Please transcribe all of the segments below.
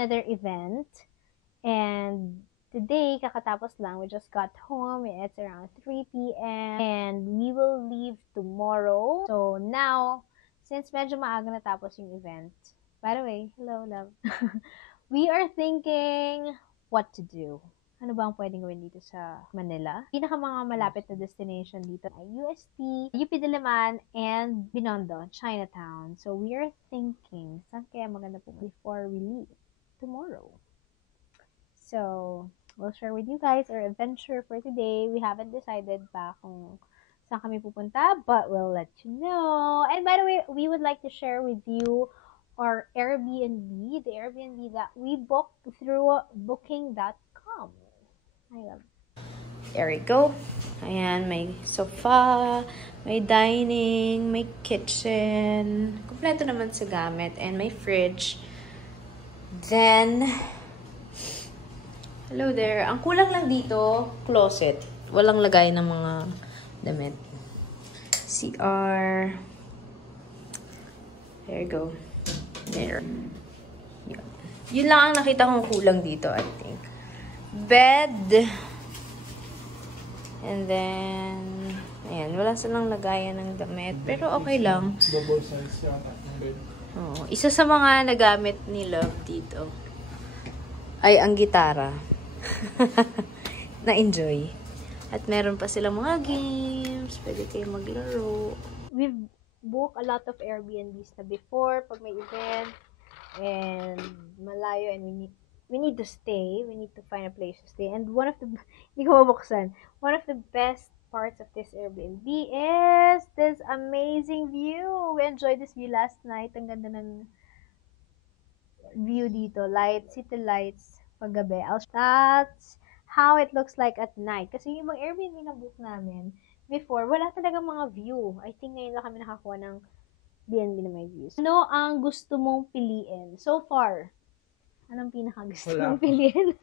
another event. And today, kakatapos lang, we just got home. It's around 3 p.m. And we will leave tomorrow. So now, since medyo maaga natapos yung event, by the way, hello, love. We are thinking what to do. Ano ba ang pwedeng gawin dito sa Manila? Pinaka mga malapit na destination dito ay UST, UP Diliman, and Binondo, Chinatown. So we are thinking, saan kaya maganda po before we leave tomorrow? So, we'll share with you guys our adventure for today. We haven't decided pa kung saan kami pupunta, but we'll let you know. And by the way, we would like to share with you our Airbnb, the Airbnb that we booked through booking.com. I love it. There we go. Ayan, may sofa, may dining, may kitchen. Kompleto naman sa gamit. And may fridge. Then, hello there. Ang kulang lang dito, closet. Walang lagay ng mga damit. CR. There you go. There. Yun lang ang nakita kong kulang dito, I think. Bed. And then, ayan, wala silang lagayan ng damit. Pero okay lang. Double size yung bed. Oo. Isa sa mga nagamit ni Love dito ay ang gitara. Na-enjoy. At meron pa silang mga games. Pwede kayo maglaro. We've booked a lot of Airbnbs na before pag may event and malayo and we need to stay. We need to find a place to stay. And one of the, hindi ko mabuksan, one of the best parts of this Airbnb is this amazing view. We enjoyed this view last night. Ang ganda ng view dito. Lights, city lights, paggabi. That's how it looks like at night. Kasi yung mga Airbnb na book namin before, wala talaga mga view. I think ngayon lang kami nakakuha ng BNB na may views. Ano ang gusto mong piliin? So far, anong pinaka-gusto mong piliin?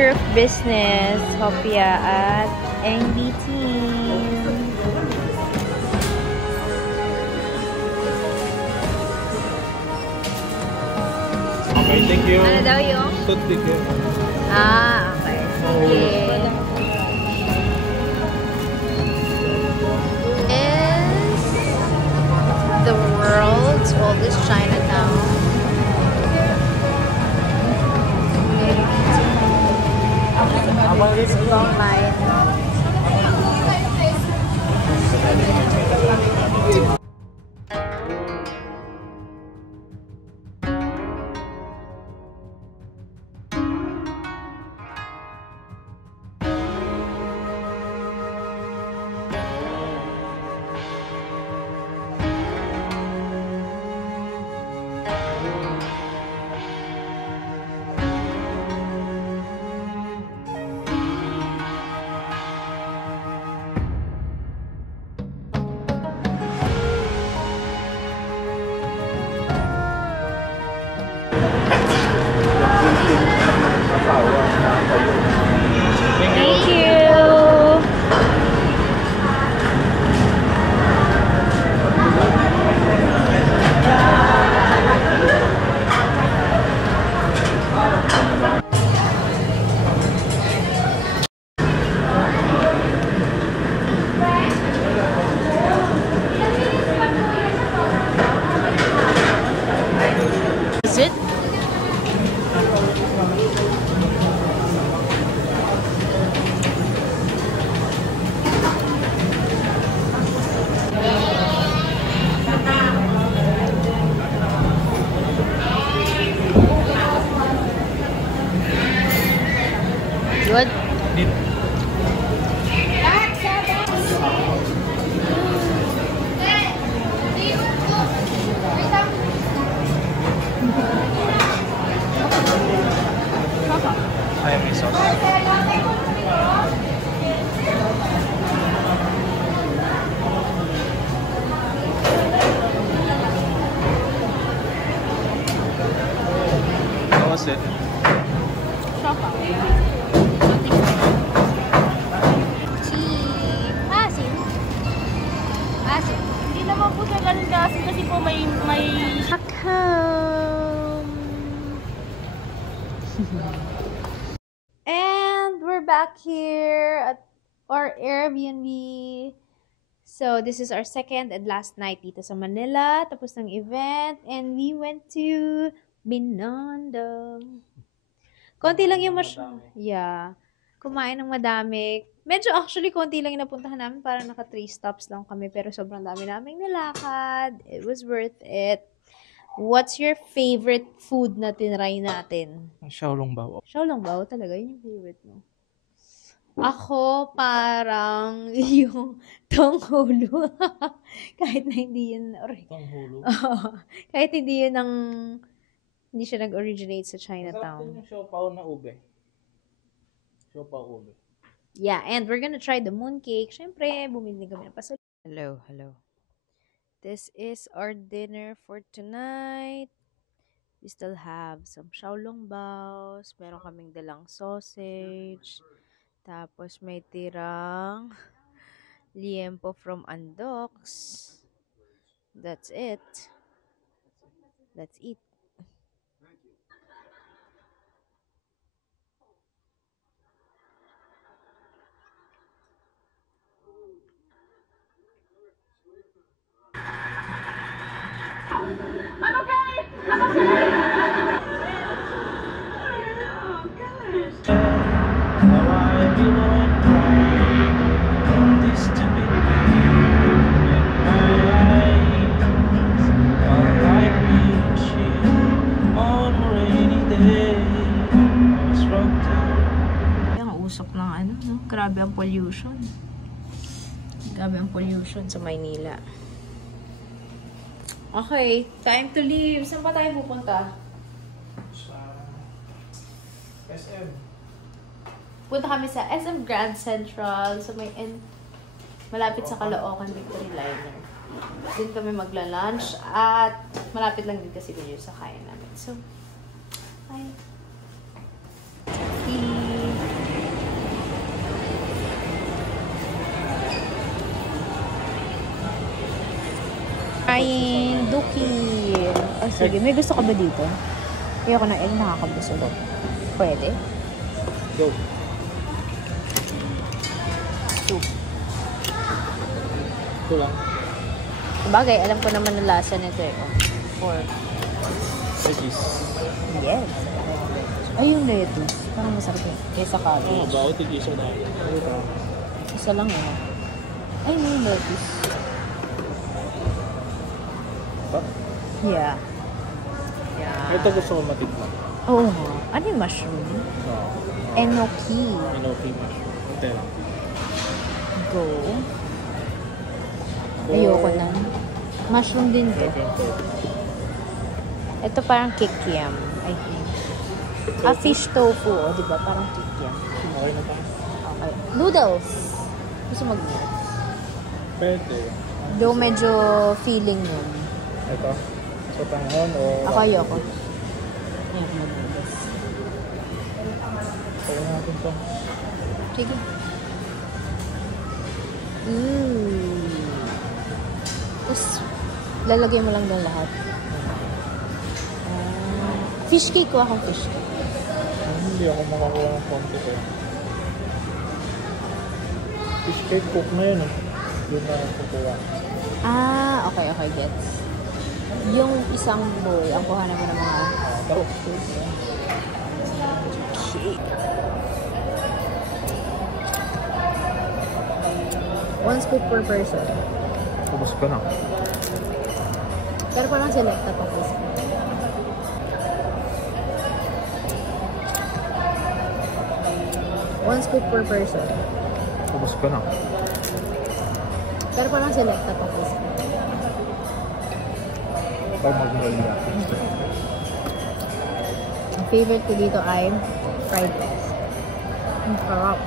Of Business, Hopia at NBT. Okay, thank you. Ano daw yung? Ticket. Ah, okay. Sige. Is the world's oldest Chinatown. It's long line. it? Siopaw. Cheap. Asin. Asin. Hindi naman po siya ganun kasi po may Welcome. And we're back here at our Airbnb. So this is our second and last night dito sa Manila. Tapos ng event and we went to Binondo. Konti lang yung Yeah. Kumain ng madami. Medyo actually konti lang yung napuntahan namin. Parang naka 3 stops lang kami. Pero sobrang dami naming nilakad. It was worth it. What's your favorite food na tinry natin? Xiaolongbao. Xiaolongbao talaga. Yun yung favorite mo. Ako parang yung tonghulo. Kahit na hindi yun. Tonghulo. Kahit hindi yun hindi siya nag-originate sa Masarap din Chinatown. yung siopaw na ube. Siopaw ube. Yeah, and we're gonna try the mooncake. Siyempre, bumili kami ng paso. Hello. This is our dinner for tonight. We still have some xiaolongbaos. Meron kaming dalang sausage. Tapos may tirang liempo from Andox. That's it. Let's eat. Grabe ang pollution. Grabe ang pollution sa Maynila. Okay, time to leave. Saan pa tayo pupunta? Sa SM. Punta kami sa SM Grand Central. So malapit sa Caloocan Victory Liner. Doon kami magla-lunch. At malapit lang din kasi din yung sakayan namin. So, bye. Kain Duki. Oh, sige, may gusto ka ba dito? Ayoko na egg, nakakabusog. Pwede? Go. Soup. Ito lang. Sabagay, alam ko naman ang lasa nito eh. Pork. Veggies. Yes. Ay, yung lettuce. Parang masarap yun. Kesa cabbage. Bao, tig-isa na. Ito. Isa lang eh. Ay, may lettuce. Pa? Yeah. Ito gusto ko matikman. Oo nga. Ano yung mushroom? Enoki. Enoki mushroom. Ito lang. Go. Ayoko na. Mushroom din to. Ito parang kikiam, I think. Fish tofu, oh, di ba? Parang kikiam. Okay na ba? Okay. Noodles. Gusto mag-noodles. Pwede. Though medyo feeling yun. Ito? Sa tanghon o... Ako ayoko. Ayoko mag-noodles. Pwede natin ito. Sige. Tapos, lalagay mo lang doon lahat. Fish cake ko akong fish cake. Hindi ako makakuha ng konti ko. Fish cake cook na yun eh. Yun na ang kukuha. Okay, gets. Yung isang bowl, ang kuha naman ng mga Taro. cake. 1 scoop per person. Ubus ko na. Pero parang selecta pa po. One scoop per person. Ubus ko na. Pero parang selecta pa po. Pag mag-roll na. Ang favorite ko dito ay fried rice. Ang sarap.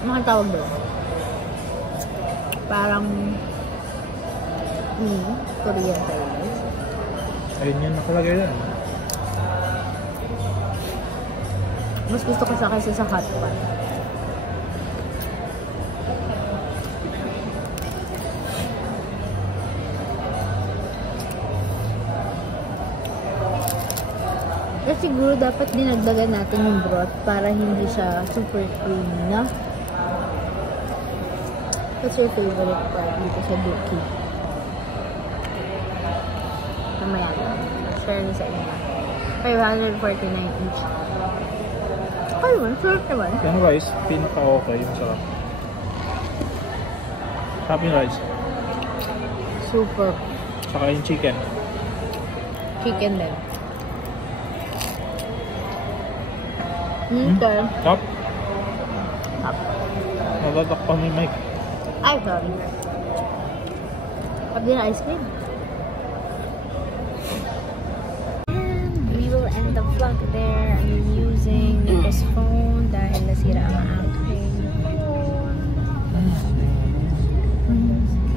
Ano ang tawag doon? Parang Korean fried rice. Ayun yun nakalagay yan. Mas gusto ko siya kaysa sa hot pot. Eh, siguro dapat dinagdagan natin yung broth para hindi siya super creamy, no? What's your favorite part dito sa Dookie? Mamaya lang. Share niyo sa inyo. 549 each. Okay naman, short naman. Yung rice, pinaka-okay. Yung sarap. Sarap yung rice. Super. Saka yung chicken. Chicken din. Okay. Sarap. Up. Natatakpan ni Mike. Ay, sorry. Up din ang ice cream. And we will end the vlog there. I'm using Nico's phone dahil nasira ang aking phone.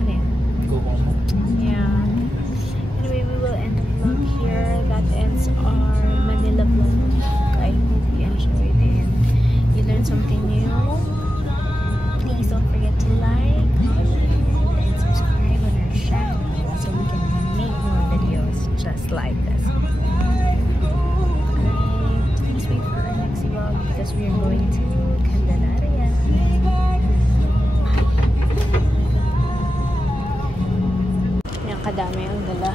Ano yan? Yeah. Anyway, we will end the vlog here. That ends our Manila vlog. I hope you enjoyed it. You learned something new. Please don't forget to like, comment, and subscribe on our channel so we can make more videos just like this. Please wait for our next vlog because we are going to Candelaria. Yan kadami ang dala.